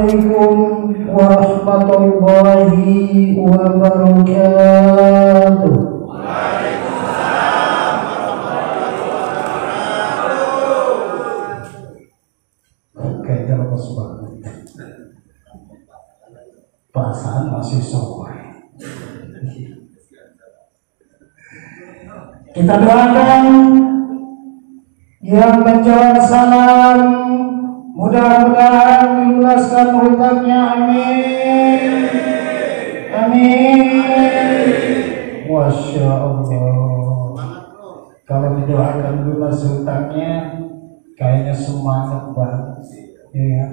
Assalamualaikum warahmatullahi wabarakatuh. Waalaikumsalam warahmatullahi wabarakatuh. Kayaknya lepas banget. Perasaan masih sore. Kita doakan yang menjawab salam, mudah-mudahan dilulaskan hutangnya. Amin. Amin. Masya Allah. Kalau didoakan lunas hutangnya, kayaknya semangat banget. Ya,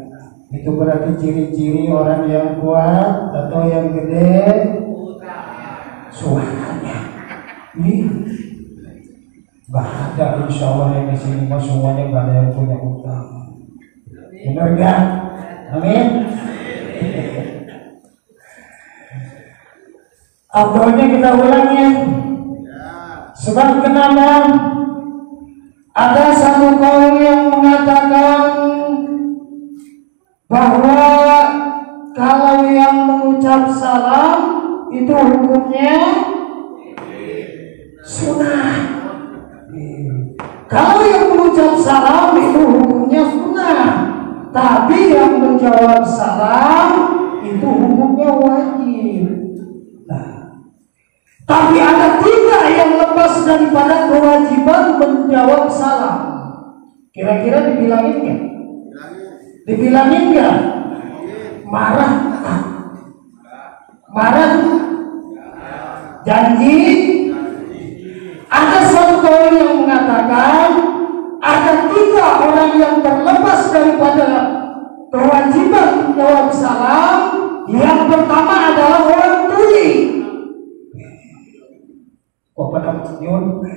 itu berarti ciri-ciri orang yang kuat atau yang gede suaranya. Ini gak ada, insya Allah yang di sini mah semuanya gak ada yang punya hutang. Benar gak? Amin. Abdonya kita ulang ya. Sebab kenapa? Ada satu kaum yang mengatakan bahwa kalau yang mengucap salam itu hukumnya sunnah. Kalau yang mengucap salam itu hukumnya sunnah, tapi yang menjawab salam itu hukumnya wajib. Nah, tapi ada tiga yang lepas daripada kewajiban menjawab salam. Kira-kira dibilangin nggak? Dibilangin nggak? Marah? Marah? Janji? Ada satu kaum yang mengatakan ada tiga orang yang terlepas daripada kewajiban menjawab salam. Yang pertama adalah orang tuli. Kok pada terjun?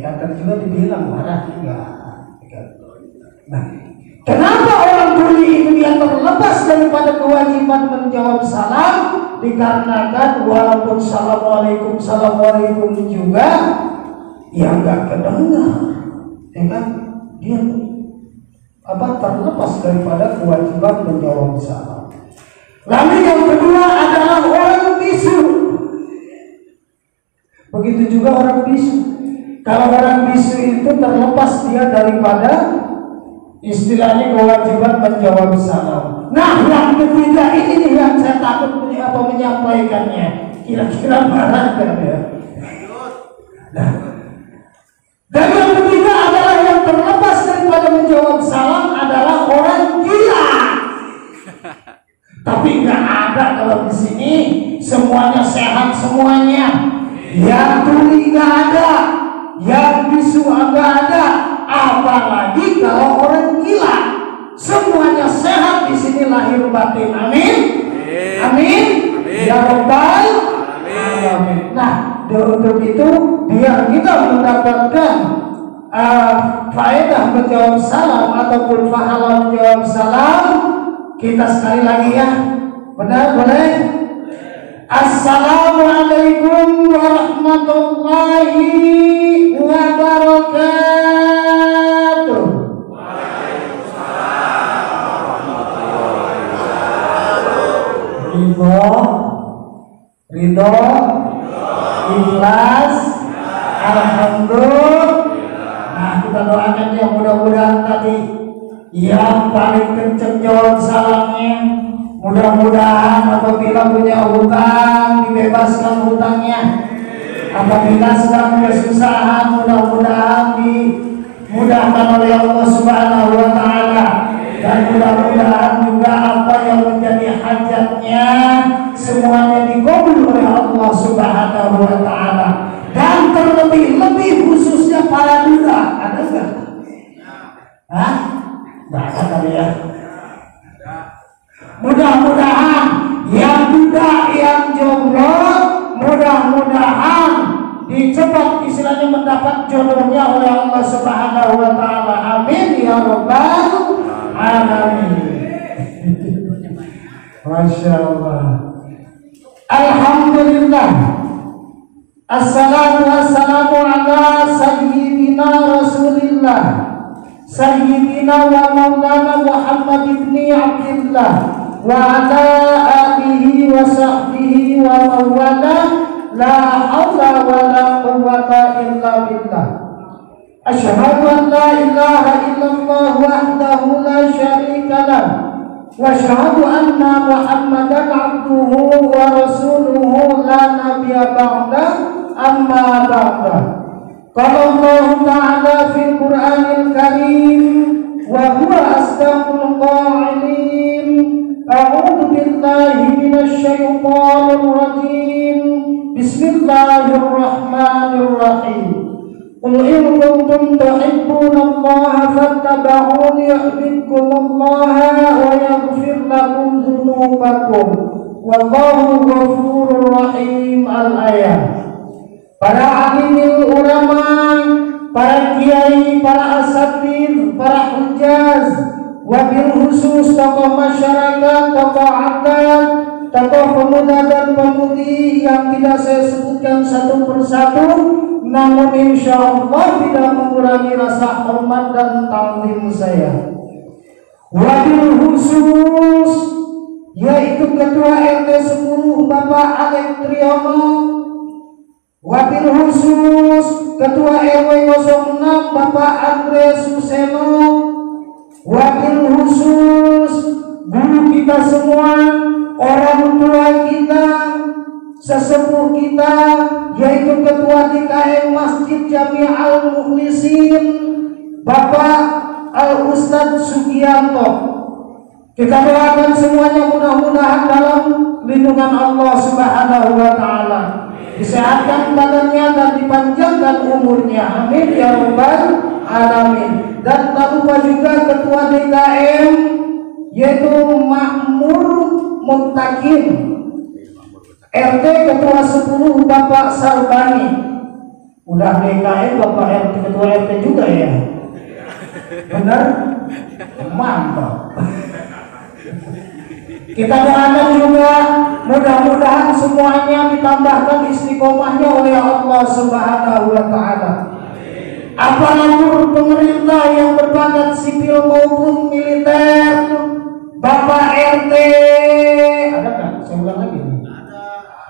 Kata juga dibilang marah juga. Nah, kenapa orang tuli itu yang terlepas daripada kewajiban menjawab salam? Dikarenakan walaupun assalamualaikum juga ya nggak kedengar, ya kan? Dia terlepas daripada kewajiban menjawab salam. Lalu yang kedua adalah orang bisu. Begitu juga orang bisu. Kalau orang bisu itu terlepas dia daripada istilahnya kewajiban menjawab salam. Nah, yang ketiga ini yang saya takut menyampaikannya. Kira-kira marah kan ya? Nah, dan yang ketiga adalah yang terlepas daripada menjawab salam adalah orang gila. Tapi nggak ada kalau di sini semuanya sehat semuanya. Yang tuli nggak ada, yang bisu nggak ada. Apalagi kalau orang gila. Semuanya sehat di sini lahir batin. Amin. Amin. Ya Rabbal Alamin. Nah, untuk itu biar kita mendapatkan faedah menjawab salam ataupun pahala menjawab salam, kita sekali lagi ya. Benar, boleh? Assalamualaikum warahmatullahi wabarakatuh. Ridho, ikhlas, alhamdulillah. Nah, kita doakan ya mudah-mudahan tadi yang paling kenceng jawab salamnya, mudah-mudahan apabila punya hutang dibebaskan hutangnya, apabila sedang kesusahan mudah-mudahan dimudahkan oleh Allah Subhanahu wa Ta'ala, dan mudah-mudahan juga apa yang menjadi hajatnya semuanya dikabul oleh Allah Subhanahu wa Ta'ala. Dan terlebih-lebih khususnya para duda. Ada enggak? Hah? Enggak ada kali ya. Mudah-mudahan yang duda, yang jomblo, mudah-mudahan dicepat istilahnya mendapat jodohnya oleh Allah Subhanahu wa Ta'ala. Amin ya Rabbal Alamin. Masya Allah. Alhamdulillah. Assalatu wassalamu ala sayyidina Rasulillah sayyidina wa maulana Muhammad ibni Abdillah wa ala alihi wa sahbihi wa mawala la hawla wa la quwwata illa billah. Asyhadu an la ilaha illallah wahdahu la syarika lah wa asyhadu anna Muhammadan abduhu wa rasuluhu la nabiyya ba'da amma ba'da. Qala Allah ta'ala fil Qur'anil Karim wa huwa asdaqul qa'ilin. A'udzu billahi minasy syaithanir rajim. Bismillahirrahmanirrahim. Qul in kuntum tuhibbunallaha fattabi'uni yuhibbukumullah wa yaghfir lakum dzunubakum. Wallahu ghafurur rahim. Al-ayat. Para alimul ulama, para kiai, para asatidz, para hujjaz, wabil khusus tokoh masyarakat, tokoh adat, tokoh pemuda dan pemudi yang tidak saya sebutkan satu persatu, namun insya Allah tidak mengurangi rasa hormat dan ta'zim saya. Wabil khusus yaitu Ketua RT 10 Bapak Alek Triyono, wabil khusus Ketua RW 06 Bapak Andre Suseno, wabil khusus guru kita semua, orang tua kita, sesepuh kita, yaitu Ketua DKM Masjid Jami Al-Mukhlisin Bapak Al-Ustadz Sugianto. Kita doakan semuanya mudah-mudahan dalam lindungan Allah Subhanahu wa Ta'ala, disehatkan badannya dan dipanjangkan umurnya, amin ya rabbal alamin. Dan tak lupa juga Ketua DKM yaitu Makmur Muttaqin, RT Ketua 10 Bapak Sarbani. Udah DKM Bapak RT, Ketua RT juga ya, benar, mantap. Kita doakan juga mudah-mudahan semuanya ditambahkan istiqomahnya oleh Allah Subhanahu wa Ta'ala. Apalagi pemerintah yang berpangkat sipil maupun militer, Bapak RT, ada nggak? Saya ulang lagi nih.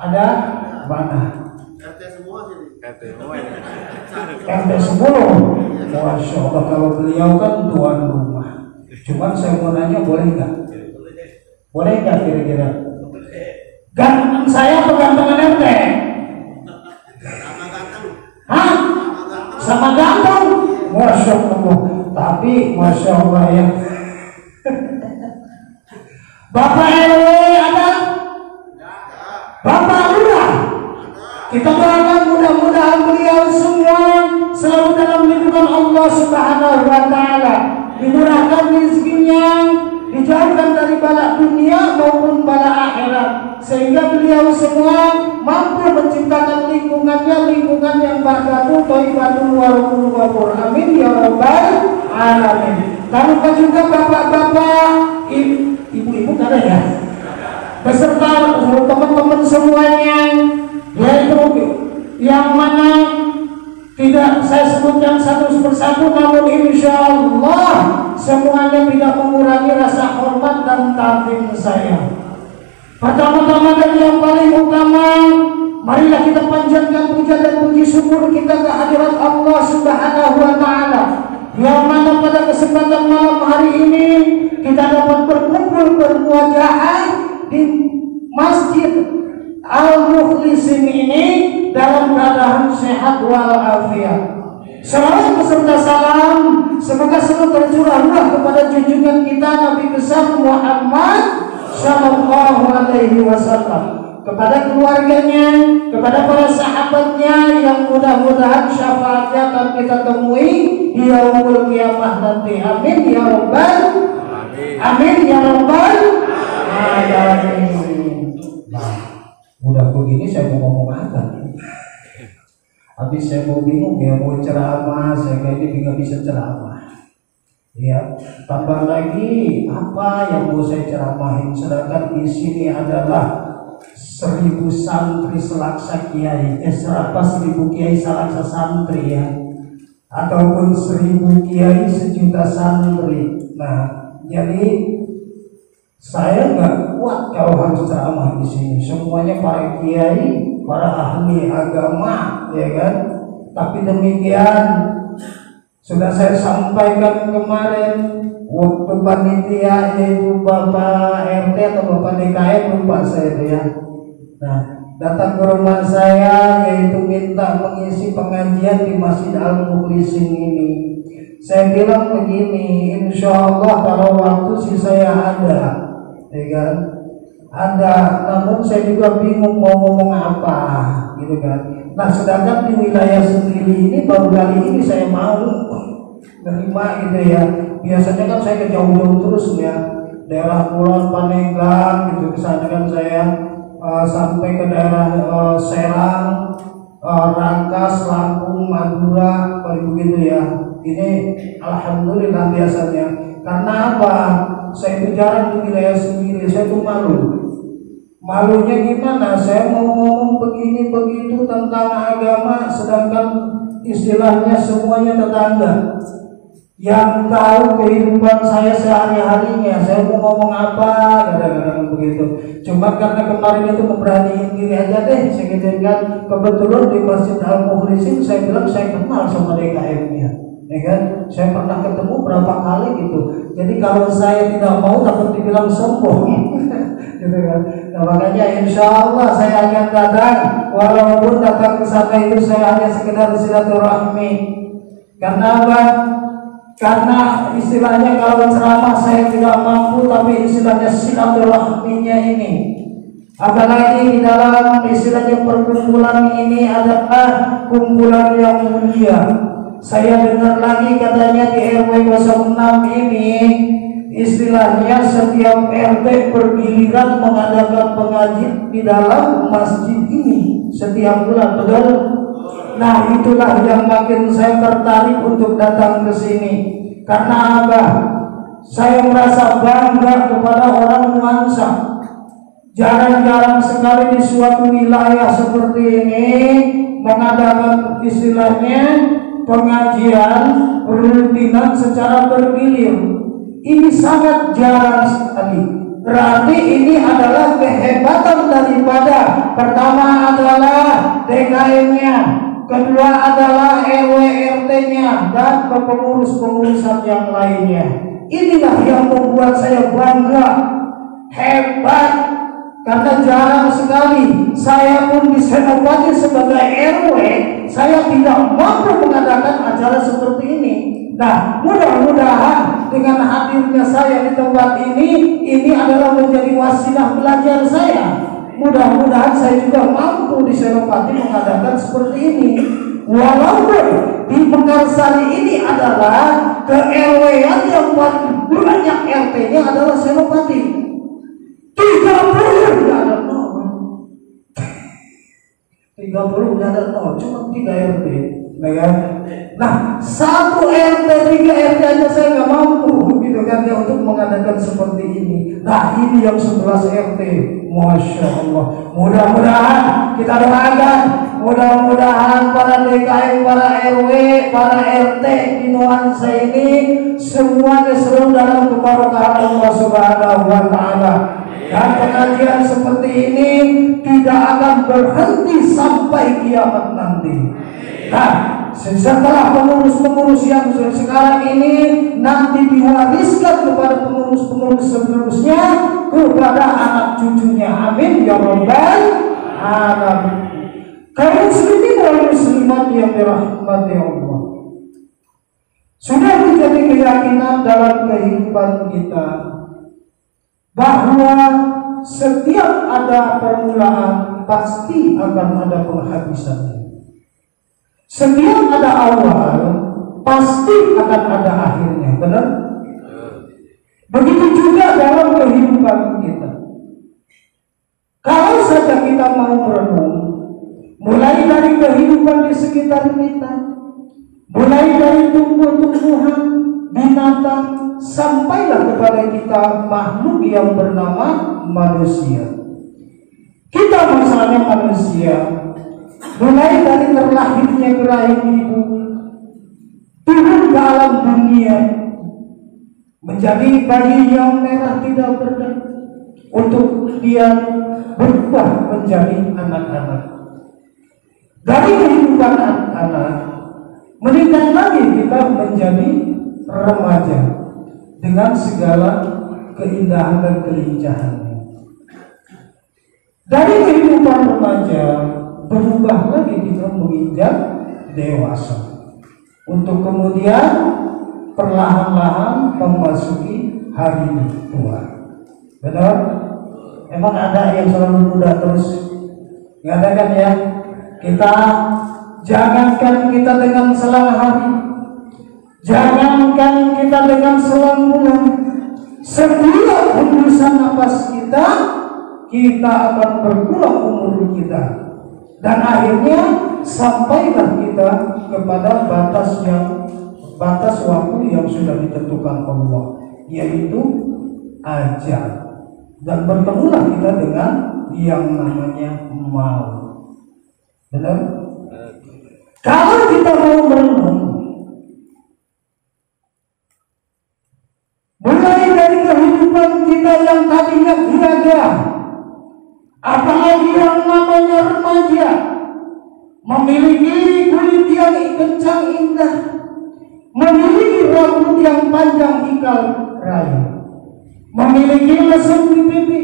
Ada mana? RT semua sini. RT 10. Masya Allah, kalau beliau kan tuan rumah. Cuman saya mau nanya, boleh nggak? Boleh nggak kira-kira? Ganteng saya atau gantengan RT? Hah? Sama ganteng? Masya Allah. Tapi Masya Allah ya. Bapak RW ada? Bapak Lurah? Kita doakan mudah-mudahan beliau semua selalu dalam lindungan Allah Subhanahu wa Ta'ala, dimurahkan rezekinya, dijauhkan dari bala dunia maupun bala akhirat, sehingga beliau semua mampu menciptakan lingkungan yang barakatuh, thayyibatul warahmatullahi wabarakatuh. Amin ya rabbal alamin. Lalu juga bapak-bapak, ibu-ibu ada ya, beserta teman-teman semuanya, yaitu yang mana tidak saya sebutkan satu persatu, namun insya Allah semuanya tidak mengurangi rasa hormat dan ta'zim saya. Pertama-tama dan yang paling utama, marilah kita panjatkan puja dan puji syukur kita ke hadirat Allah Subhanahu wa Ta'ala, yang mana pada kesempatan malam hari ini kita dapat berkumpul bermuajahah di Masjid Al-Mukhlisin ini dalam keadaan sehat walafiat. Salawat beserta salam semoga selalu tercurah kepada junjungan kita Nabi besar Muhammad Sallallahu Alaihi Wasallam, kepada keluarganya, kepada para sahabatnya, yang mudah-mudahan syafaatnya akan kita temui di yaumul kiamah nanti. Amin ya rabbal amin ya rabbal alamin. Nah, udah begini saya mau ngomong apa? Habis saya mau bingung ya, mau ceramah, saya kayaknya nggak bisa ceramah. Ya, tambah lagi apa yang mau saya ceramahin, sedangkan di sini adalah 1000 santri selaksa kiai, 1000 kiai selaksa santri ya. ataupun 1000 kiai 1.000.000 santri. Nah, jadi saya nggak kuat kalau harus ceramah di sini. Semuanya para kiai, para ahli agama, ya kan? Tapi demikian sudah saya sampaikan kemarin waktu panitia, yaitu Bapak RT atau Bapak DKM, lupa saya itu ya. Nah, datang ke rumah saya yaitu minta mengisi pengajian di Masjid Al-Mukhlisin ini. Saya bilang begini, insya Allah kalau waktu sih saya ada, ya kan? Ada, namun saya juga bingung mau ngomong apa, gitu kan? Nah, sedangkan di wilayah sendiri ini baru kali ini saya mau menerima gitu ya. Biasanya kan saya ke jauh-jauh terus ya, daerah Kulon, Paneglang gitu. Misalnya kan saya sampai ke daerah Serang, Rangkas, Lampung, Madura, begitu ya. Ini alhamdulillah biasanya. Karena apa? Saya itu jarang di wilayah sendiri, saya tuh malu. Malunya gimana? Saya mau ngomong begini begitu tentang agama, sedangkan istilahnya semuanya tetangga yang tahu kehidupan saya sehari-harinya. Saya mau ngomong apa, kadang-kadang begitu. Cuma karena kemarin itu memberaniin diri aja deh, saya katakan kebetulan di Masjid Al-Mukhlisin saya bilang saya kenal sama DKM-nya, ya kan? Saya pernah ketemu berapa kali gitu. Jadi kalau saya tidak mau takut dibilang sombong, gitu kan? Nah, makanya insya Allah saya akan datang, walaupun datang ke sana itu saya hanya sekedar silaturahmi. Karena apa? Karena istilahnya kalau ceramah saya tidak mampu, tapi istilahnya silaturahminya ini, apalagi di dalam istilahnya perkumpulan ini adalah kumpulan yang mulia. Saya dengar lagi katanya di RW 06 ini istilahnya setiap RT bergiliran mengadakan pengajian di dalam masjid ini setiap bulan, betul? Nah, itulah yang makin saya tertarik untuk datang ke sini. Karena apa? Saya merasa bangga kepada orang Nuansa. Jarang-jarang sekali di suatu wilayah seperti ini mengadakan istilahnya pengajian rutinan secara bergilir. Ini sangat jarang sekali. Berarti ini adalah kehebatan daripada pertama adalah DKM-nya, kedua adalah RW-RT-nya, dan pengurus-pengurusan yang lainnya. Inilah yang membuat saya bangga, hebat, karena jarang sekali saya pun di Senopati sebagai RW, saya tidak mampu mengadakan acara seperti ini. Nah, mudah-mudahan dengan hadirnya saya di tempat ini adalah menjadi wasilah belajar saya. Mudah-mudahan saya juga mampu di Senopati mengadakan seperti ini. Walaupun di Mekarsari ini adalah ke RW-an yang paling banyak RT-nya adalah Senopati. 30 tidak ada nol. 30 tidak ada nol, cuma 3 RT. Nah, 1 RT, 3 RT aja saya nggak mampu, gitu kan ya, untuk mengadakan seperti ini. Nah, ini yang 11 RT. Masya Allah. Mudah-mudahan kita doakan, mudah-mudahan para DKM, para RW, para RT di Nuansa ini semuanya selalu dalam keberkahan Allah Subhanahu wa Ta'ala. Dan pengajian seperti ini tidak akan berhenti sampai kiamat nanti. Nah, setelah pengurus-pengurus yang sekarang ini nanti diwariskan kepada pengurus-pengurus seterusnya, kepada anak cucunya. Amin ya rabbal alamin. Kaum muslimin wal muslimat yang dirahmati Allah, sudah menjadi keyakinan dalam kehidupan kita bahwa setiap ada permulaan pasti akan ada penghabisannya. Setiap ada awal pasti akan ada akhirnya, benar? Begitu juga dalam kehidupan kita. Kalau saja kita mau merenung, mulai dari kehidupan di sekitar kita, mulai dari tumbuh-tumbuhan, binatang, sampailah kepada kita makhluk yang bernama manusia. Kita misalnya manusia, mulai dari terlahirnya ke rahim ibu, turun ke alam dunia menjadi bayi yang merah tidak berdaya, untuk dia berubah menjadi anak-anak. Dari kehidupan anak-anak meningkat lagi kita menjadi remaja dengan segala keindahan dan kelincahannya. Dari kehidupan remaja berubah lagi kita menginjak dewasa, untuk kemudian perlahan-lahan memasuki hari tua. Benar? Emang ada yang selalu muda terus? Nggak ada kan ya? Kita jangankan kita dengan selang hari, jangankan kita dengan selang bulan, setiap hembusan napas kita akan berkurang umur kita, dan akhirnya sampailah kita kepada batas waktu yang sudah ditentukan Allah, yaitu ajal, dan bertemulah kita dengan yang namanya maut. Benar? Kalau kita mau merenung, mulai dari kehidupan kita yang tadinya gila-gila, apalagi yang namanya remaja, memiliki kulit yang kencang indah, memiliki rambut yang panjang ikal raya, memiliki lesung di pipi,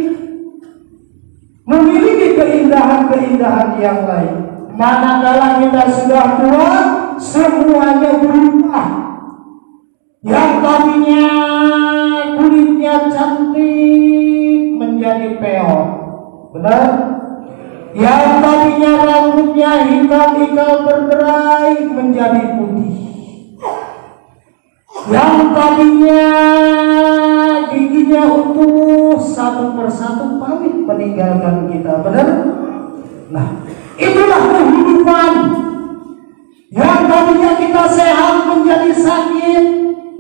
memiliki keindahan-keindahan yang lain. Manakala kita sudah tua, semuanya berubah. Yang tadinya kulitnya cantik menjadi peot, benar? Yang tadinya rambutnya hitam ikal berderai menjadi putih. Yang tadinya giginya utuh satu persatu pamit meninggalkan kita, benar? Nah, itulah kehidupan. Yang tadinya kita sehat menjadi sakit,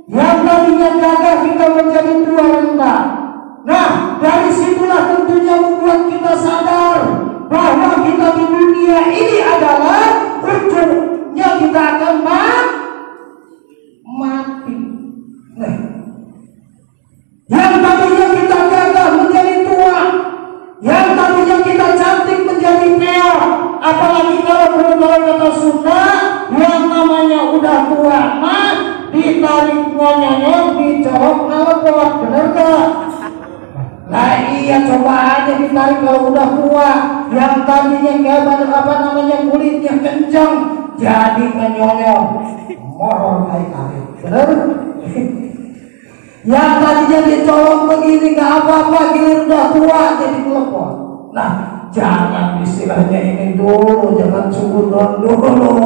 yang tadinya gagah kita menjadi tua renta. Nah, dari situlah tentunya membuat kita sadar bahwa kita di dunia ini adalah ujungnya kita akan mati. Nah, yang tadinya kita gagah menjadi tua, yang tadinya kita cantik menjadi peot, apalagi kalau kata Sunda, yang namanya udah tua mah ditarik ngonyonyong, dicolok ngelepot, bener gak? Nah iya, coba aja ditarik kalau udah tua, yang tadinya kulitnya kencang jadi ngonyonyong, moror kayak tarik, bener? Yang tadinya dicolok begini gak apa-apa, giliran udah tua jadi kelepot. Nah, jangan istilahnya ini dulu, jangan sungguh dulu,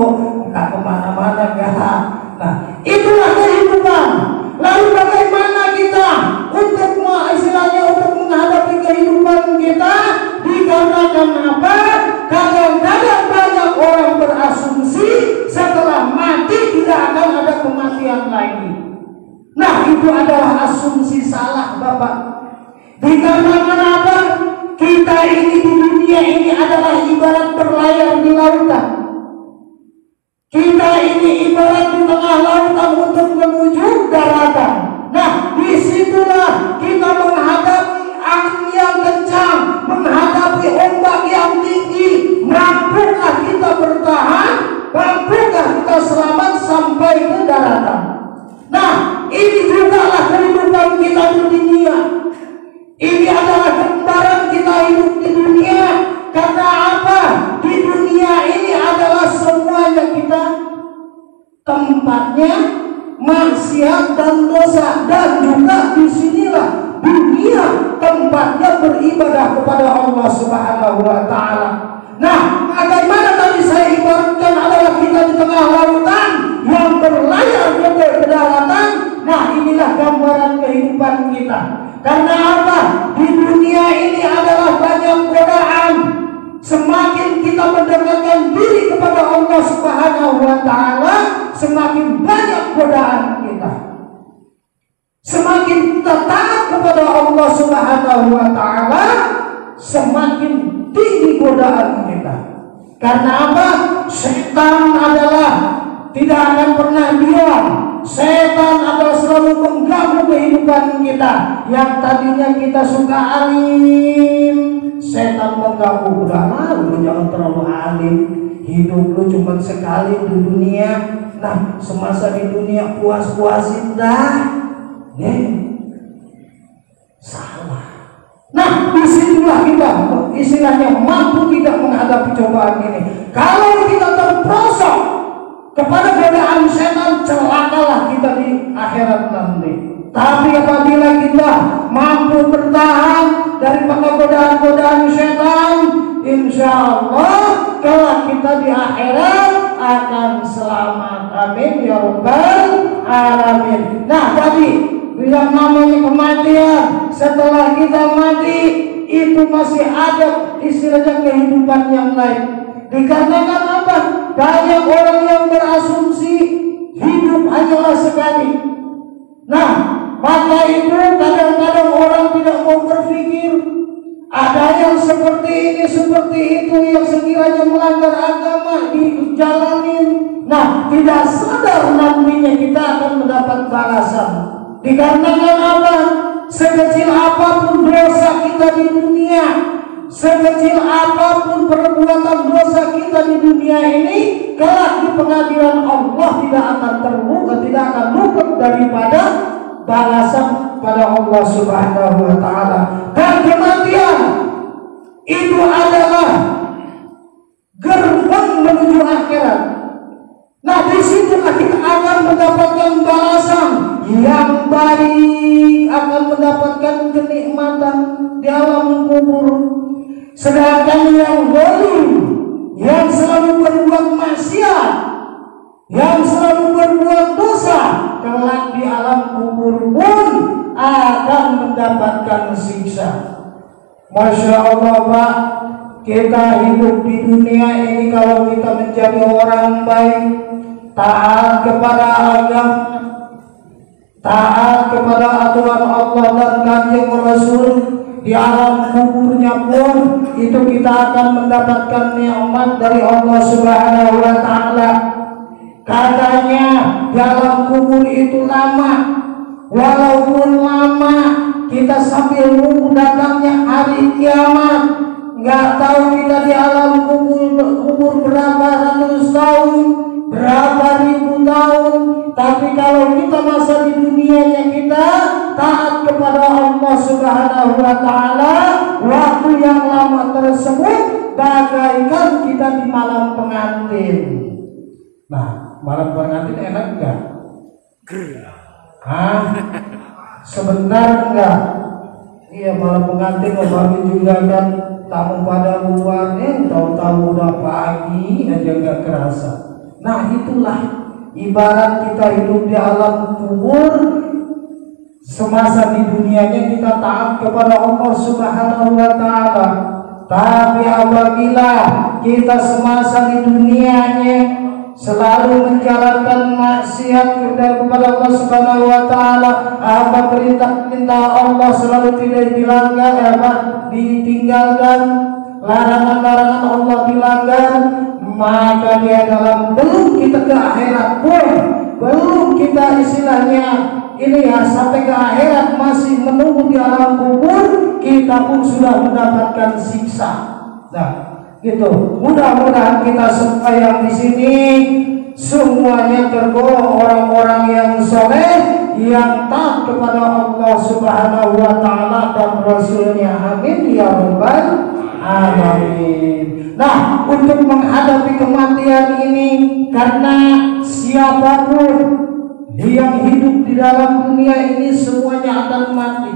nggak kemana-mana gak. Nah, itulah kehidupan. Lalu bagaimana kita untuk menghadapi kehidupan kita? Dikarenakan apa? Kadang-kadang banyak orang berasumsi setelah mati tidak akan ada kematian lagi. Nah, itu adalah asumsi salah, Bapak. Dikarenakan apa? Kita ini di dunia ini adalah ibarat berlayar di lautan. Kita ini ibarat di tengah lautan untuk menuju daratan. Nah, disitulah kita menghadapi angin yang kencang, menghadapi ombak yang tinggi. Mampukah kita bertahan? Mampukah kita selamat sampai ke daratan? Nah, ini jugalah kehidupan kita di dunia. Ini adalah gambaran kita hidup di dunia. Karena apa? Di dunia ini adalah semuanya kita tempatnya maksiat dan dosa, dan juga disinilah dunia tempatnya beribadah kepada Allah Subhanahu wa Ta'ala. Nah, bagaimana tadi saya ibaratkan adalah kita di tengah lautan yang berlayar ke daratan. Nah, inilah gambaran kehidupan kita. Karena apa? Di dunia ini adalah banyak godaan. Semakin kita mendekatkan diri kepada Allah Subhanahu wa Ta'ala, semakin banyak godaan kita. Semakin kita taat kepada Allah Subhanahu wa Ta'ala, semakin tinggi godaan kita. Karena apa? Setan adalah tidak akan pernah diam. Setan akan selalu mengganggu kehidupan kita. Yang tadinya kita suka alim, setan mengganggu. Udahlah, lu jangan terlalu alim. Hidup lu cuma sekali di dunia. Nah, semasa di dunia puas-puasin dah. Salah. Nah, disitulah kita istilahnya mampu tidak menghadapi cobaan ini. Kalau kita terperosok kepada godaan setan, celakalah kita di akhirat nanti. Tapi apabila kita mampu bertahan daripada godaan-godaan setan, insya Allah kelak kita di akhirat akan selamat. Amin ya rabbal alamin. Nah, jadi yang namanya kematian, setelah kita mati itu masih ada istilahnya kehidupan yang lain. Dikarenakan apa? Banyak orang yang berasumsi hidup hanyalah sekali. Nah, maka itu kadang-kadang orang tidak mau berpikir. Ada yang seperti ini, seperti itu, yang sekiranya melanggar agama dijalanin. Nah, tidak sadar nantinya kita akan mendapat balasan. Dikarenakan apa? Sekecil apapun dosa kita di dunia, sekecil apapun perbuatan dosa kita di dunia ini, kelak di pengadilan Allah tidak akan luput daripada balasan pada Allah Subhanahu wa taala. Dan kematian itu adalah gerbang menuju akhirat. Nah, di situ kita akan mendapatkan balasan yang baik, akan mendapatkan kenikmatan di alam kubur. Sedangkan yang zalim, yang selalu berbuat maksiat, yang selalu berbuat dosa, kelak di alam kubur pun akan mendapatkan siksa. Masya Allah, Pak, kita hidup di dunia ini kalau kita menjadi orang baik, taat kepada agama, taat kepada aturan Allah dan Kanjeng Rasul, di alam kuburnya pun itu kita akan mendapatkan nikmat dari Allah Subhanahu wa taala. Katanya di alam kubur itu lama. Walaupun lama, kita sambil nunggu datangnya hari kiamat. Nggak tahu kita di alam kubur berapa ratus tahun, berapa ribu tahun. Tapi kalau kita masa di dunianya kita taat kepada Allah Subhanahu wa taala, waktu yang lama tersebut bagaikan kita di malam pengantin. Nah, malam pengantin enak enggak? Sebentar enggak? Iya, malam pengantin baru juga kan tamu pada luar, tahu-tahu udah pagi aja enggak kerasa. Nah, itulah ibarat kita hidup di alam kubur. Semasa di dunianya kita taat kepada Allah Subhanahu wa taala. Tapi apabila kita semasa di dunianya selalu menjalankan maksiat kepada Allah Subhanahu wa taala, apa perintah-perintah Allah selalu tidak ditinggalkan, larangan-larangan Allah dilanggar, maka dia dalam belum kita ke akhirat pun, belum kita istilahnya ini ya sampai ke akhirat masih menunggu di alam kubur, kita pun sudah mendapatkan siksa. Nah, gitu. Mudah-mudahan kita semua yang di sini semuanya tergolong orang-orang yang soleh, yang taat kepada Allah Subhanahu wa taala dan Rasulnya. Amin ya rabbal alamin. Nah, untuk menghadapi kematian ini, karena siapapun yang hidup di dalam dunia ini semuanya akan mati.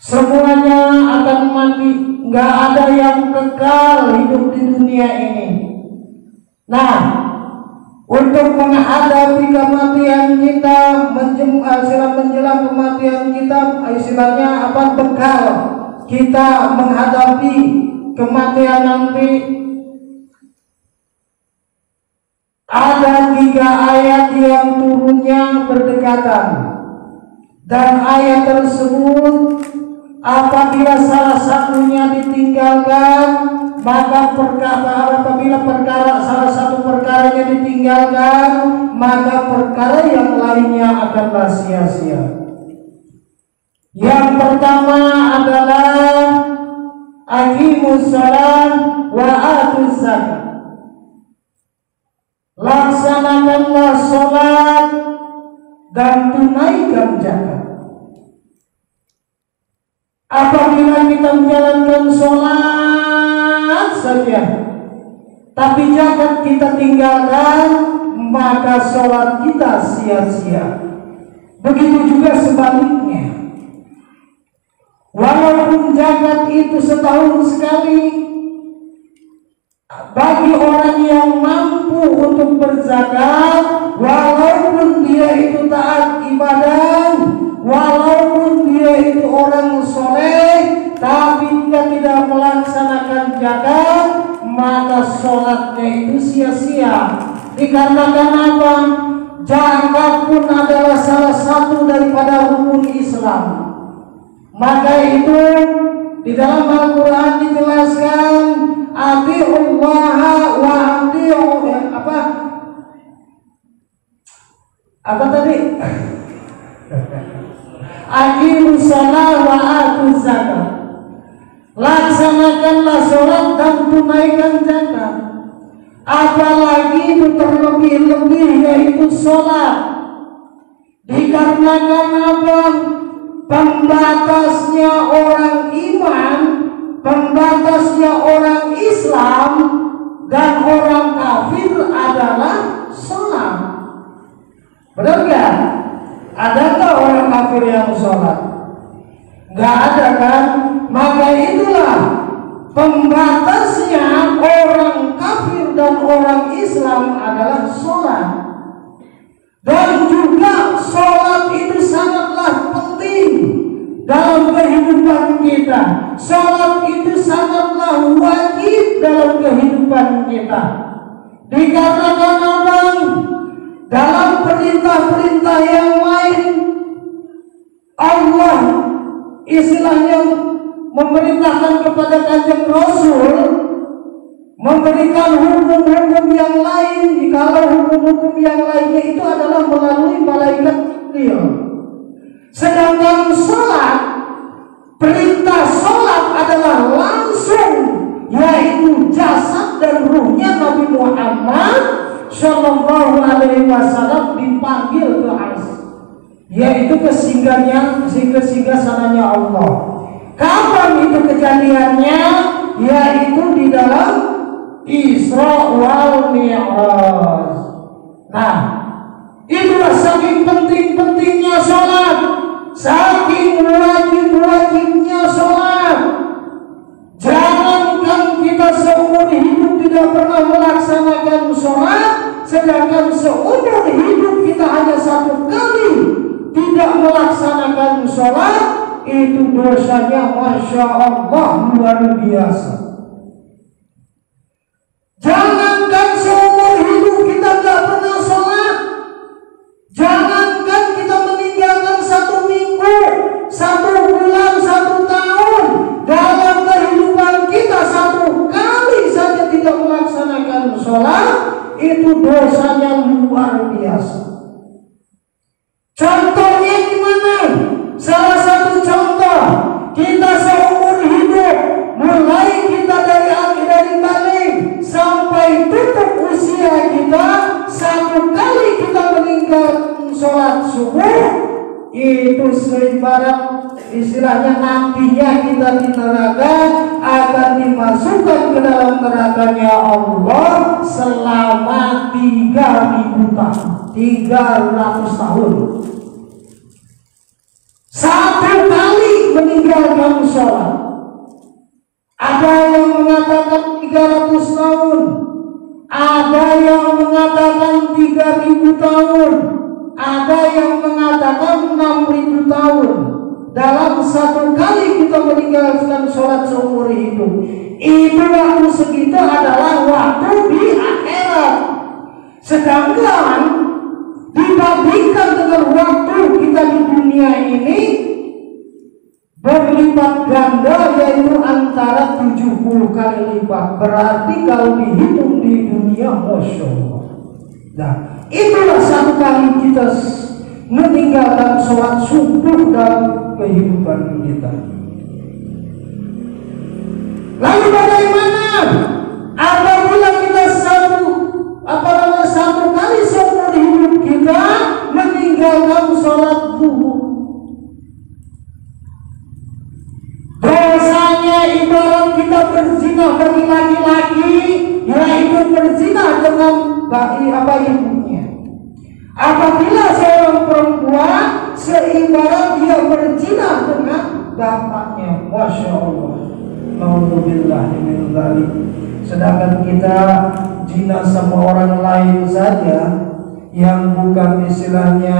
Semuanya akan mati. Nggak ada yang kekal hidup di dunia ini. Nah, untuk menghadapi kematian kita, menjelang kematian kita, istilahnya apa, bekal kita menghadapi kematian nanti, ada 3 ayat yang turunnya berdekatan, dan ayat tersebut apabila salah satunya ditinggalkan, maka apabila salah satu perkaranya ditinggalkan, maka perkara yang lainnya akanlah sia-sia. Yang pertama adalah aqimus shalah wa atuz zakat. Laksanakanlah sholat dan tunaikan zakat. Apabila kita menjalankan sholat saja, tapi zakat kita tinggalkan, maka sholat kita sia-sia. Begitu juga sebaliknya. Walaupun zakat itu setahun sekali, bagi orang yang mampu untuk berzakat, walaupun dia itu taat ibadah, walaupun dia itu orang soleh, tapi dia tidak melaksanakan zakat, maka sholatnya itu sia-sia. Dikarenakan apa? Zakat pun adalah salah satu daripada rukun Islam. Maka itu di dalam Al-Quran dijelaskan, atiullaha wa ati'u apa tadi? Aqimus shalah wa atuz zakat. Laksanakanlah sholat dan tunaikan zakat. Apalagi itu terlebih-lebih yaitu sholat. Dikarenakan apa? Pembatasnya orang iman, pembatasnya orang Islam dan orang kafir adalah sholat. Benar gak? Adakah orang kafir yang sholat? Gak ada kan? Maka itulah pembatasnya orang kafir dan orang Islam adalah sholat. Dan juga sholat itu sangatlah penting dalam kehidupan kita. Sholat itu sangatlah wajib dalam kehidupan kita. Dikarenakan apa? Dalam perintah-perintah yang lain, Allah istilahnya memerintahkan kepada Kanjeng Rasul memberikan hukum-hukum yang lain. Jikalau hukum-hukum yang lainnya itu adalah melalui malaikat Jibril. Sedangkan sholat, perintah sholat adalah langsung, yaitu jasad dan ruhnya Nabi Muhammad Shallallahu Alaihi Wasallam dipanggil ke arsy, yaitu kesinggasananya Allah. Kapan itu kejadiannya? Yaitu di dalam Isra wal Mi'raj. Nah, itulah saking penting-pentingnya sholat, saking wajib-wajibnya sholat. Jangankan kita seumur hidup tidak pernah melaksanakan sholat, sedangkan seumur hidup kita hanya satu kali tidak melaksanakan sholat, itu dosanya Masya Allah luar biasa. Jangankan seumur hidup kita tidak pernah sholat, jangankan kita meninggalkan 1 minggu, 1 bulan, 1 tahun, dalam kehidupan kita 1 kali saja tidak melaksanakan sholat, itu dosanya luar biasa. Contohnya gimana? Salah satu contoh, kita seumur hidup, mulai kita dari balik sampai tutup usia kita, 1 kali kita meninggalkan sholat subuh, itu seibarat istilahnya nantinya kita di neraka akan dimasukkan ke dalam nerakanya Allah selama 3.000 tahun, 300 tahun. 1 kali meninggalkan sholat. Ada yang mengatakan 300 tahun, ada yang mengatakan 3.000 tahun, ada yang mengatakan 6.000 tahun. Dalam 1 kali kita meninggalkan sholat seumur hidup, itu waktu segitu adalah waktu di akhirat. Sedangkan dibandingkan dengan waktu kita di dunia ini, berlipat ganda, yaitu antara 70 kali lipat. Berarti kalau dihitung di dunia, Masya Allah. Nah, itulah satu kali kita meninggalkan sholat subuh dalam kehidupan kita. Lalu bagaimana apabila kita satu kali seumur hidup kita meninggalkan sholat zuhur? Dosanya ibarat kita berzina bagi laki-laki, yaitu berzina dengan ibunya. Apabila seorang perempuan, seibarat dia berzina dengan bapaknya. Masya Allah. Alhamdulillah min dzalik. Sedangkan kita zina sama orang lain saja yang bukan istilahnya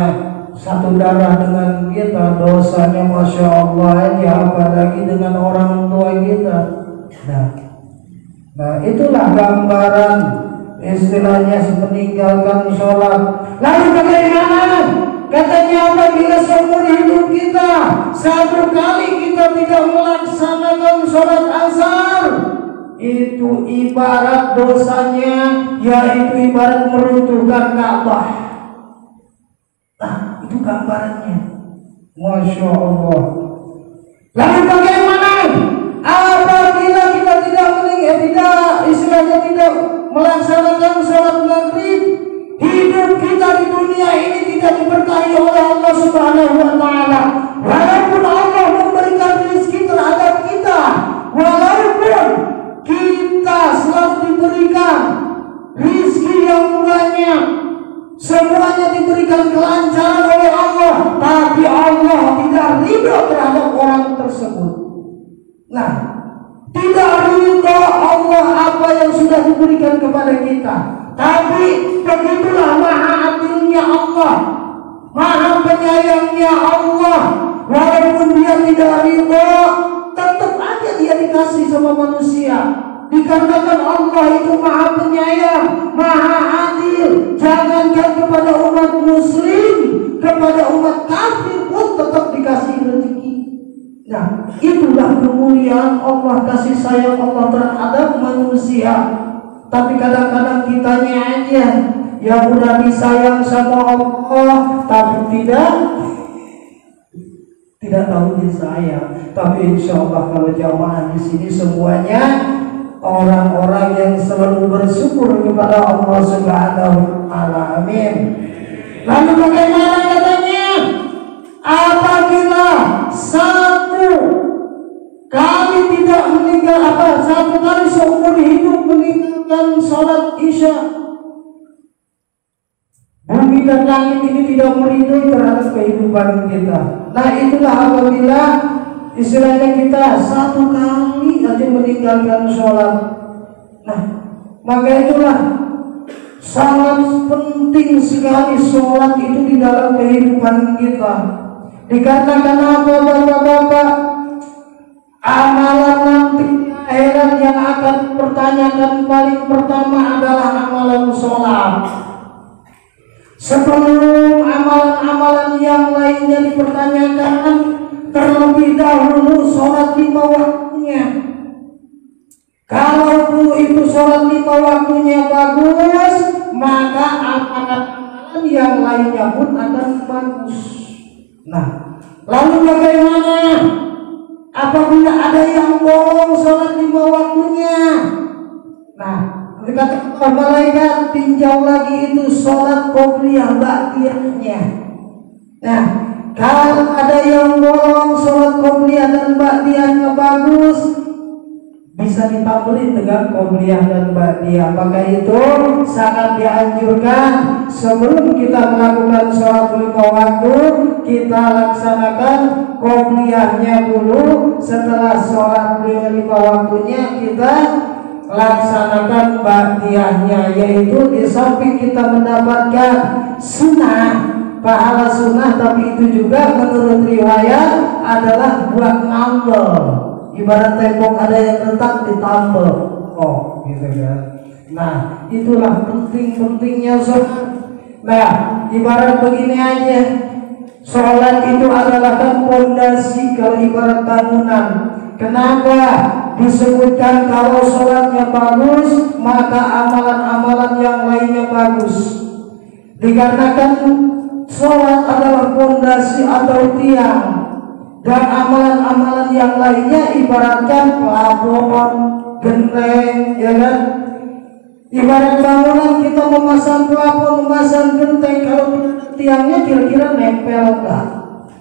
satu darah dengan kita, dosanya Masya Allah ya, apalagi dengan orang tua kita. Nah itulah gambaran istilahnya meninggalkan sholat. Lalu bagaimana? Katanya apabila seumur hidup kita satu kali kita tidak melaksanakan sholat asar, itu ibarat dosanya, yaitu ibarat meruntuhkan Ka'bah. Nah, itu gambarannya. Masya Allah. Lalu bagaimana apabila kita tidak melaksanakan sholat maghrib? Hidup kita di dunia ini tidak diberkahi oleh Allah Subhanahu wa Ta'ala. Walaupun Allah memberikan rezeki terhadap kita, walaupun kita selalu diberikan rezeki yang banyak, semuanya diberikan kelancaran oleh Allah, tapi Allah tidak ridho terhadap orang tersebut. Nah, tidak ridho Allah apa yang sudah diberikan kepada kita. Tapi begitulah maha adilnya Allah, maha penyayangnya Allah. Walaupun dia tidak ridho, tetap aja dia dikasih sama manusia. Dikarenakan Allah itu maha penyayang, maha adil. Jangankan kepada umat muslim, kepada umat kafir pun tetap dikasih rezeki. Nah, itulah kemuliaan Allah, kasih sayang Allah terhadap manusia. Tapi kadang-kadang kitanya aja yang udah disayang sama Allah, tapi tidak tahu disayang. Tapi insya Allah kalau jamaah di sini semuanya orang-orang yang selalu bersyukur kepada Allah Subhanahu wa Ta'ala. Amin. Lalu bagaimana katanya? Apabila satu kali tidak meninggal satu kali seumur hidup meninggalkan sholat isya, bumi dan langit ini tidak meridhoi terhadap kehidupan kita. Nah itulah apabila istilahnya kita satu kali aja meninggalkan sholat. Nah maka itulah sangat penting sekali sholat itu di dalam kehidupan kita. Dikatakan apa bapak-bapak? Amalan nanti akhirat yang akan dipertanyakan paling pertama adalah amalan sholat. Sebelum amalan-amalan yang lainnya dipertanyakan, terlebih dahulu sholat 5 waktunya. Kalau itu sholat 5 waktunya bagus, maka amalan-amalan yang lainnya pun akan bagus. Nah, lalu bagaimana apabila ada yang bolong sholat 5 waktunya? Nah, kata malaikat tinjau lagi itu sholat qobliyah ba'diyahnya. Nah, kalau ada yang bolong sholat qobliyah dan ba'diyahnya bagus, bisa ditambelin dengan qobliyah dan ba'diyah. Maka itu sangat dianjurkan sebelum kita melakukan sholat 5 waktu, kita laksanakan qobliyahnya dulu. Setelah sholat 5 waktunya kita laksanakan ba'diyahnya, yaitu di samping kita mendapatkan sunnah, pahala sunnah, tapi itu juga menurut riwayat adalah buat nambel. Ibarat tembok ada yang retak ditambel, gitu kan. Nah, itulah penting-pentingnya sholat. Nah, ibarat begini aja, Sholat itu adalah kan pondasi kalau ibarat bangunan. Kenapa disebutkan kalau sholatnya bagus maka amalan-amalan yang lainnya bagus? Dikarenakan sholat adalah pondasi atau tiang, dan amalan-amalan yang lainnya ibaratkan pelafon, genteng, ya kan? Ibarat bangunan kita memasang pelafon, memasang genteng, kalau tiangnya kira-kira nempel enggak?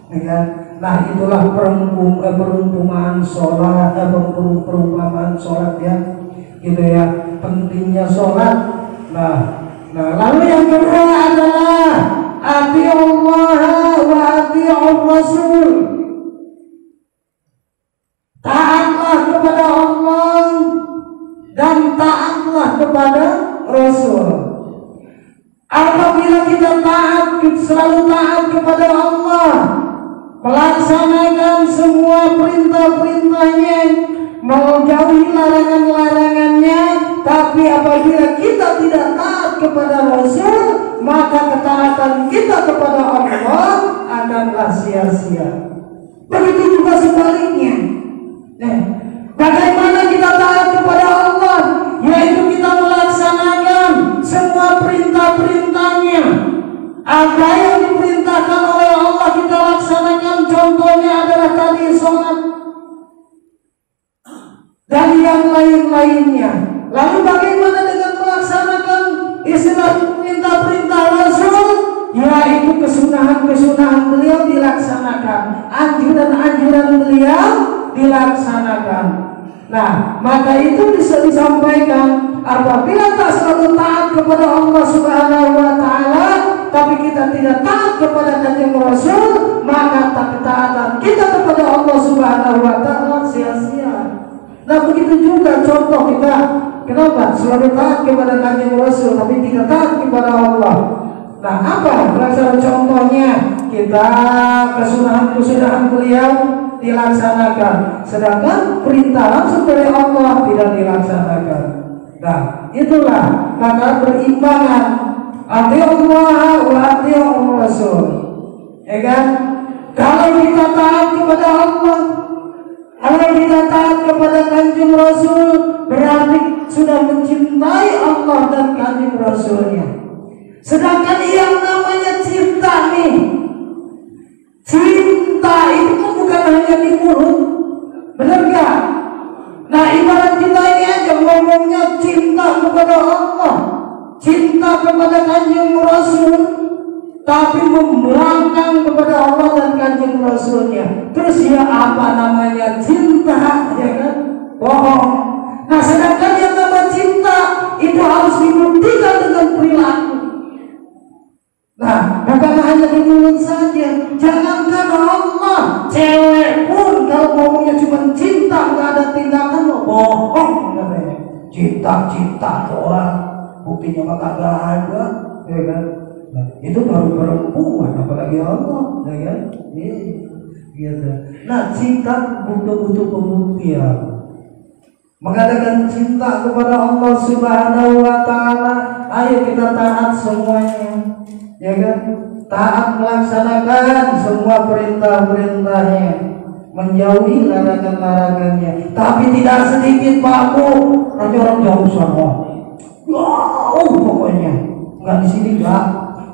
Ya kan? Nah itulah perumpamaan sholat, perumpamaan sholat ya, gitu ya, pentingnya sholat. Nah lalu yang kedua adalah ati'ullah wa ati'ur rasul. Taatlah kepada Allah dan taatlah kepada Rasul. Apabila kita taat, selalu taat kepada Allah, melaksanakan semua perintah-perintahnya, menjauhi larangan-larangannya. Tapi apabila kita tidak taat kepada Rasul, maka ketaatan kita kepada Allah akanlah sia-sia. Begitu juga sebaliknya. Nah, bagaimana kita taat kepada Allah? Yaitu kita melaksanakan semua perintah-perintahnya. Apa yang diperintahkan oleh Allah kita laksanakan. Contohnya adalah tadi sholat dan yang lain-lainnya. Lalu bagaimana dengan melaksanakan istilah perintah-perintah Rasul? Yaitu kesunahan-kesunahan beliau dilaksanakan, anjuran-anjuran beliau dilaksanakan. Nah, maka itu bisa disampaikan apabila tak selalu taat kepada Allah Subhanahu wa taala, tapi kita tidak taat kepada Kanjeng Rasul, maka ketaatan kita kepada Allah Subhanahu wa taala sia-sia. Nah, begitu juga contoh kita, kenapa selalu taat kepada Kanjeng Rasul tapi tidak taat kepada Allah? Nah, apa salah contohnya? Kita kesunahan-kesunahan beliau dilaksanakan, sedangkan perintah langsung dari Allah tidak dilaksanakan. Nah, itulah maka berimbangan ati'ullah wa ati'ur rasul. Ya kan? Kalau kita taat kepada Allah, kalau kita taat kepada Kanjeng Rasul, berarti sudah mencintai Allah dan Kanjeng Rasulnya. Sedangkan yang namanya cinta nih, cinta itu kan bukan hanya di mulut, benar gak? Nah ibarat kita ini aja ngomongnya cinta kepada Allah, cinta kepada Kanjeng Rasul, tapi membangkang kepada Allah dan Kanjeng Rasulnya. Terus ya apa namanya cinta, ya kan? Bohong. Nah sedangkan yang namanya cinta itu harus dibuktikan dengan perilaku. Nah, bukan hanya di mulut saja. Jangankan Allah, cewek pun kalau ngomongnya cuma cinta, nggak ada tindakan, loh, bohong katanya. Cinta doang, buktinya mah kagak ada, ya kan? Nah, itu baru perempuan, apalagi Allah, ya kan? Gitu. Nah, cinta butuh pembuktian. Mengadakan cinta kepada Allah Subhanahu wa taala, ayo kita taat semuanya. Ya kan, taat melaksanakan semua perintah-perintahnya, menjauhi larangan-larangannya. Tapi tidak sedikit Pak Bu, orang jauh sana, jauh pokoknya. Nggak di sini nggak,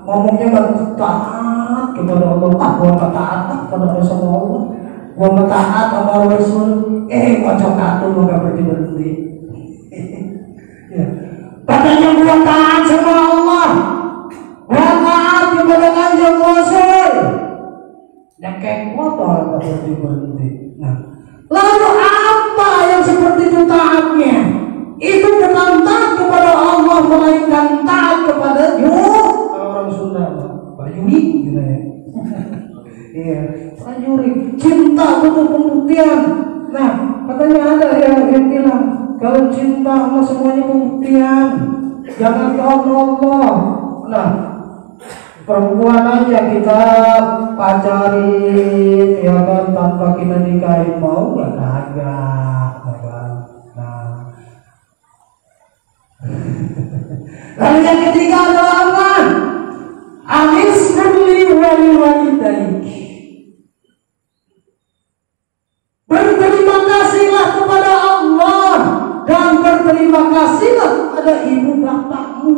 ngomongnya nggak taat kepada Allah. Gua nggak taat kepada Allah, gua nggak taat sama Rasul. Kocok atuh gua nggak berhenti. Ya. Katanya gua taat sama Allah, gua taat kepada Kanjeng Rasul, nyekek motor nggak berhenti. Nah, lalu apa yang seperti itu taatnya? Itu bukan taat kepada Allah, melainkan taat kepada orang Sunda, prajurit gitu ya. Iya, prajurit. Cinta butuh pembuktian. Nah, katanya ada yang bilang kalau cinta sama semuanya pembuktian, jangan ke Allah. Nah, perempuan aja kita pacarin, ya kan, tanpa kita nikahin, mau nggak kagak, kan? Nah, lalu yang ketiga adalah apa? Anis kulli wali walidaik. Berterima kasihlah kepada Allah dan berterima kasihlah kepada ibu bapakmu.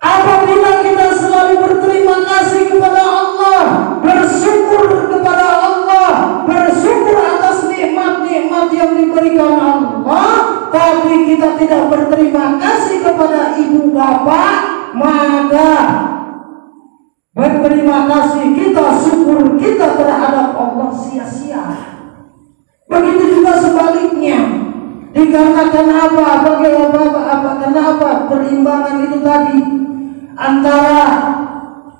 Apabila kita selalu berterima kasih kepada Allah, bersyukur kepada Allah, bersyukur atas nikmat-nikmat yang diberikan Allah, tapi kita tidak berterima kasih kepada ibu bapak, maka berterima kasih kita, syukur kita terhadap Allah sia-sia. Begitu juga sebaliknya. Dikarenakan apa? Kenapa perimbangan itu tadi antara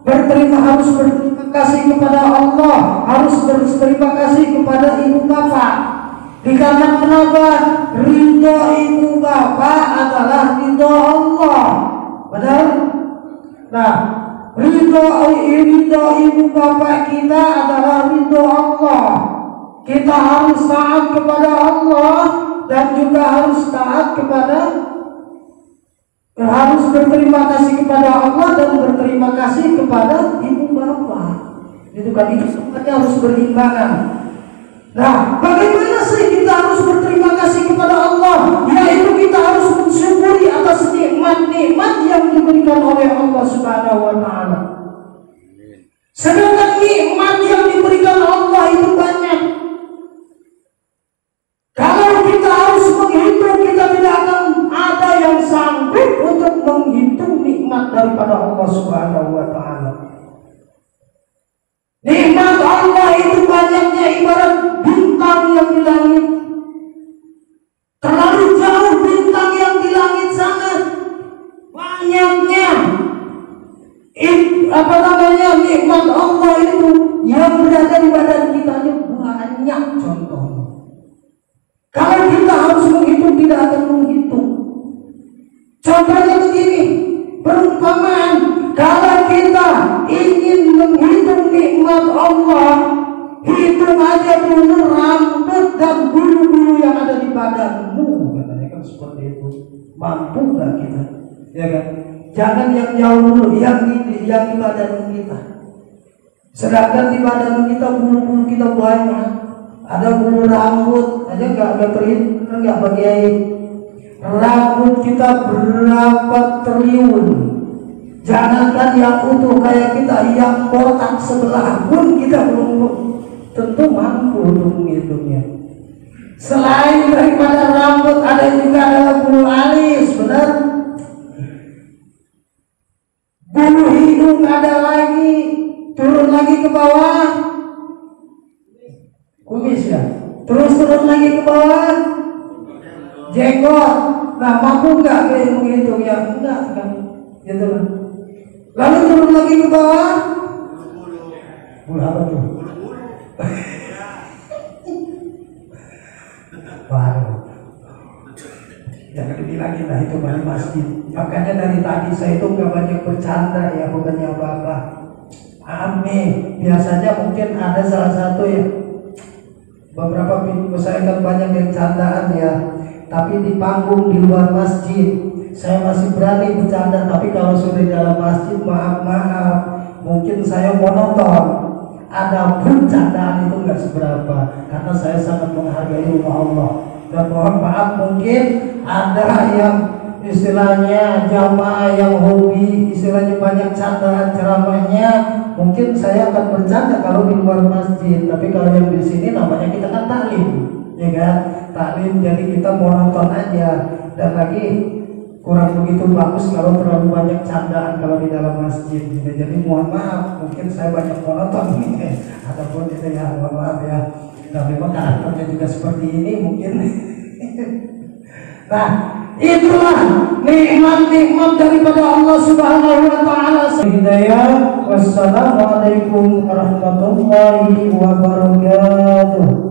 harus berterima kasih kepada Allah, harus berterima kasih kepada ibu bapak. Dikarenakan kenapa? Ridho ibu bapak adalah ridho Allah. Benar? Nah, ridho ibu bapak kita adalah ridho Allah. Kita harus taat kepada Allah dan juga harus berterima kasih kepada Allah dan berterima kasih kepada ibu bapak. Itu kan, itu semuanya harus berimbangan. Nah, bagaimana sih kita harus berterima kasih kepada Allah? Yaitu kita harus mensyukuri atas nikmat-nikmat yang diberikan oleh Allah Subhanahu wa Ta'ala. Sedangkan nikmat yang diberikan Allah itu banyak. Kalau kita harus menghitung, kita tidak akan ada yang sanggup untuk menghitung nikmat daripada Allah Subhanahu wa Ta'ala. Nikmat Allah itu banyaknya ibarat bintang yang di langit. Terlalu jauh bintang yang di langit sana. Banyaknya nikmat Allah itu yang berada di badan kita ini banyak contohnya. Kalau kita harus menghitung, tidak akan menghitung. Contohnya begini, perumpamaan, kalau kita ingin menghitung nikmat Allah, hitung aja dulu rambut dan bulu-bulu yang ada di badanmu, katanya kan seperti itu. Mampu nggak kita? Ya kan? Jangan yang jauh dulu, yang di badan kita. Sedangkan di badan kita bulu-bulu kita banyak. Ada bulu rambut aja nggak terhitung, nggak bagian. Rambut kita berapa triliun. Jangankan yang utuh kayak kita, yang botak sebelah pun kita belum tentu mampu untuk menghitungnya. Selain daripada rambut, ada juga bulu alis, benar? Bulu hidung ada lagi, turun lagi ke bawah, kumis ya, terus turun lagi ke bawah, jenggot. Nah, mampu nggak menghitungnya? Enggak kan? Gitu. Lalu turun lagi ke bawah, bulu apa tuh? Baru. Jangan dibilangin lah itu balik masjid. Makanya dari tadi saya itu nggak banyak bercanda ya, bukannya apa-apa. Amin. Biasanya mungkin ada salah satu ya. Beberapa video saya kan banyak yang candaan ya. Tapi di panggung di luar masjid saya masih berani bercanda. Tapi kalau sudah di dalam masjid, maaf, mungkin saya monoton. Ada pun candaan itu nggak seberapa, karena saya sangat menghargai rumah Allah. Dan mohon maaf, mungkin ada yang istilahnya jamaah yang hobi, istilahnya banyak candaan ceramahnya. Mungkin saya akan bercanda kalau di luar masjid, tapi kalau yang di sini namanya kita kan taklim, ya kan? Taklim, jadi kita monoton aja. Dan lagi kurang begitu bagus kalau terlalu banyak candaan kalau di dalam masjid. Jadi mohon maaf, mungkin saya banyak monoton nih. Ataupun itu ya, mohon maaf ya. Nah, memang karakternya juga seperti ini mungkin. Nah, itulah nikmat-nikmat daripada Allah Subhanahu wa Ta'ala. Hidayah. Wassalamualaikum warahmatullahi wabarakatuh.